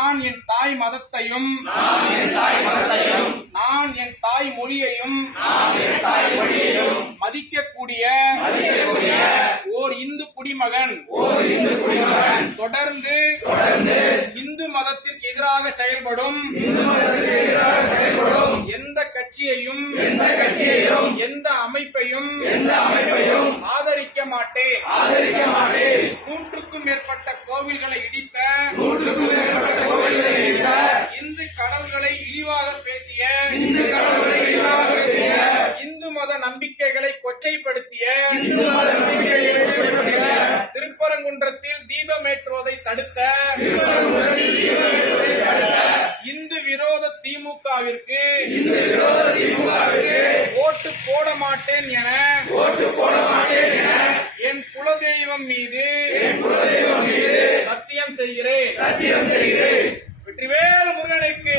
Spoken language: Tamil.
நான் என் தாய் மதத்தையும் நான் என் தாய் மொழியையும் மதிக்கக்கூடிய ஓர் இந்து குடிமகன் தொடர்ந்து இந்து மதத்திற்கு எதிராக செயல்படும் எந்த கட்சியையும் எந்த அமைப்பையும் ஆதரிக்க மாட்டேன். 100க்கும் மேற்பட்ட கோவில்களை இடித்த இந்து கடவுள்களை இழிவாக பேசிய இந்து மத நம்பிக்கைகளை கொச்சைப்படுத்திய திருப்பரங்குன்றத்தில் தீபமேற்றுவதை தடுத்த இந்து விரோத திமுகவிற்கு ஓட்டு போட மாட்டேன் என என் குலதெய்வம் மீது சத்தியம் செய்கிறேன். வெற்றிவேல் முருகனுக்கு